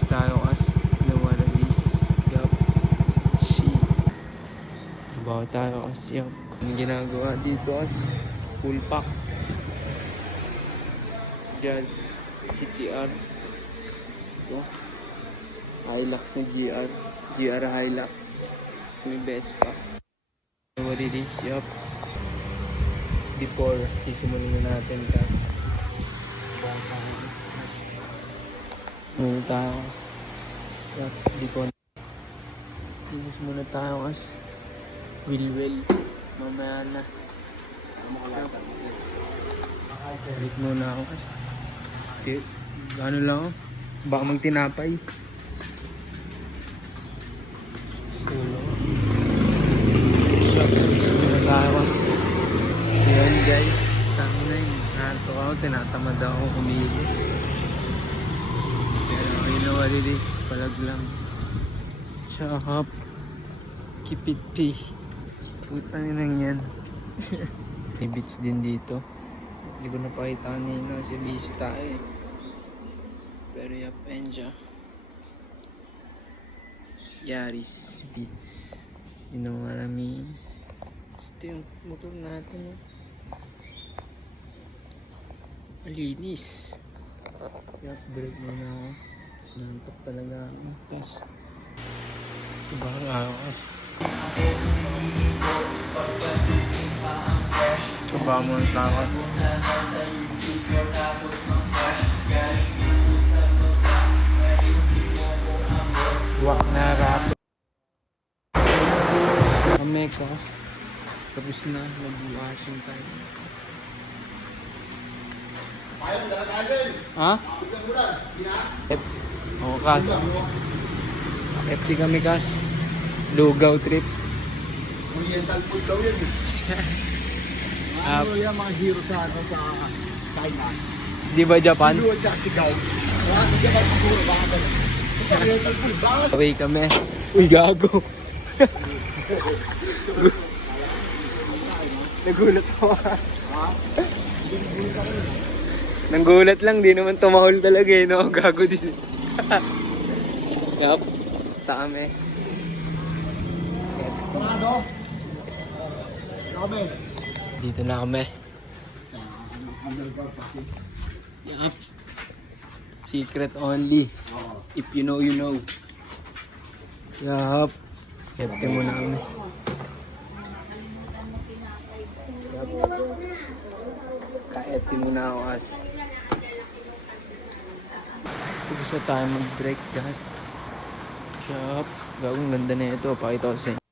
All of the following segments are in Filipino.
Nilinis tayo kas. Nawalis. Yup. Shit. Trabaho tayo kas. Yup. Ang ginagawa dito kas. Full pack. Jazz. GTR. Ito. Hilux na GR. GR Hilux. So may Vespa. What it is. Yup. Before, isimulan na natin kas. Muna tayo kas. Yup. Before. Inis muna tayo kas. Will. Mamaya na. Balik muna ako kas. Ano lang ako. Baka magtinapay. Ulo. Shop. Muna tayo kas. Ayan guys. Tama na yun. Nato ako. Tinatamad ako kumilos. Pero you know what it is. Palag lang. Shop. Kipit-pi. Putang inang yan. May beach din dito. Hindi ko napakita kanina kasi busy tayo eh. Pero yap, enja. Yaris Beach. You know what I mean? Gusto yung motor natin. Malinis. Yap, break muna ako. Nantok talaga ako. Tapos, ibang araw kasi. Trabaho mo ng takot. Wak na rap. Kamekas. Tapos na. Nag-washing tayo. Ha? Oo, kas. FT kami kas. Lugaw trip. Oriental food daw yan eh. Ano yan mga hero sa China? Di ba Japan? Sinuwa tsaka sigaw. Wala sa Japan siguro baka ganun. Oriental food baka. Away kami. Uy, gago. Nagulat ako. Ha? Nanggulat lang, di naman tumahol talaga eh, no? Gago din. Yup. Tama eh. Tornado. Kami. Dito na kami. Yup. Secret only. If you know, you know. Yup. Safety muna kami. Yup. Ka-FT muna ako as. Tapos na tayo mag-break guys. Yup. Gagong ganda na ito. Pakita ko sa inyo.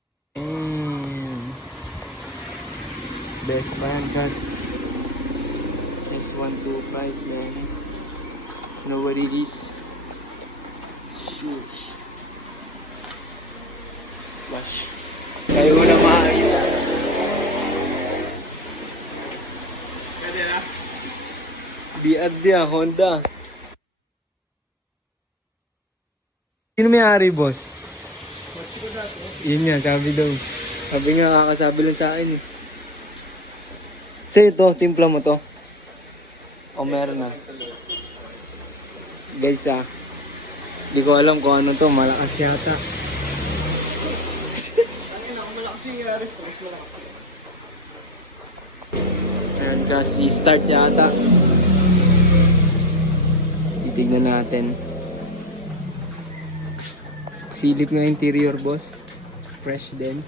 Best pa yan guys. S125 man. Know what it is? Sheesh. Flash. Kayo na makakita. Pwede na? BRD Honda. Sino may-ari boss? Yun nga, sabi daw. Sabi nga, kakasabi lang sa akin eh. Say ito, timpla mo to. O meron na. Guys di ko alam kung ano to, malakas yata. Ayan kasi, start yata. Titignan natin. Silip nga interior boss. Fresh din.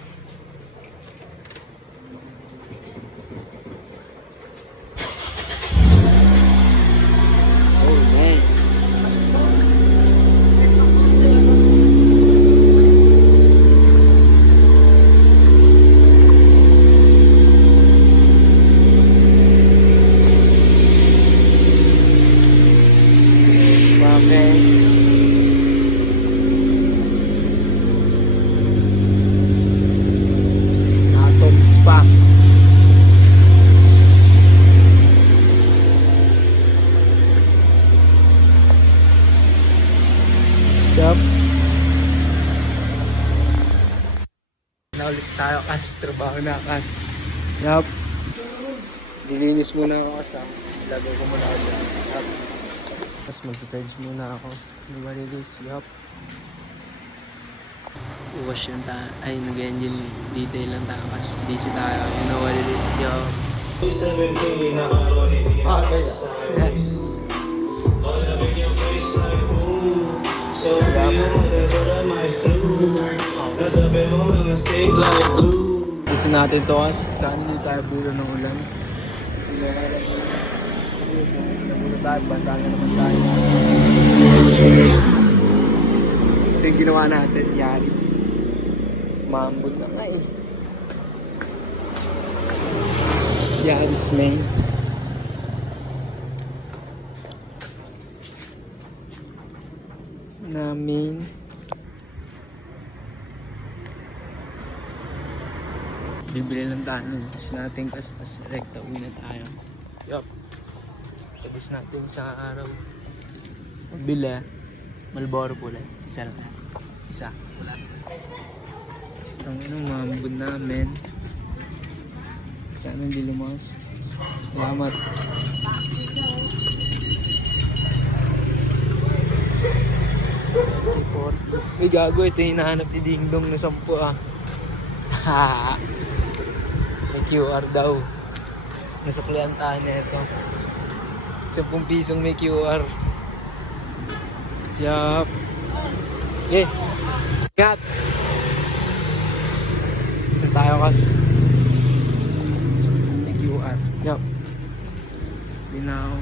Pa. Yup. Naulit tayo kas. Trabaho na kas. Yup. Nilinis muna ako kas. Lagay ko muna ako dyan. Yup. Tapos mag-charge muna ako. Nag-release, yup. Wash lang tayo. Ay, nag-engine detail lang tayo kasi busy tayo. You know what it is, yup. Ah, kaya. Gusto natin to kasi saan hindi tayo bulo ng ulan. Bulo tayo, basa na naman tayo. Ito yung ginawa natin, Yaris. Maambot na nga eh. Yaris, man. Namin. Bibili lang tayo nun. Tapos natin kasi tapos rekta uwi na tayo. Yup. Tapos natin sa araw. Magbili. Malboro pula. Isa lang. Isa. Wala. Ang mamabod namin. Sana hindi lumas. Salamat. Uy, gago. Ito yung hinahanap ni Ding Dong na 10 ah. May QR daw. Nasuklian tayo na ito. 10 pisong may QR. Yup. Eh. Gat. Ito tayo kas. May QR. Yup. Hindi na ako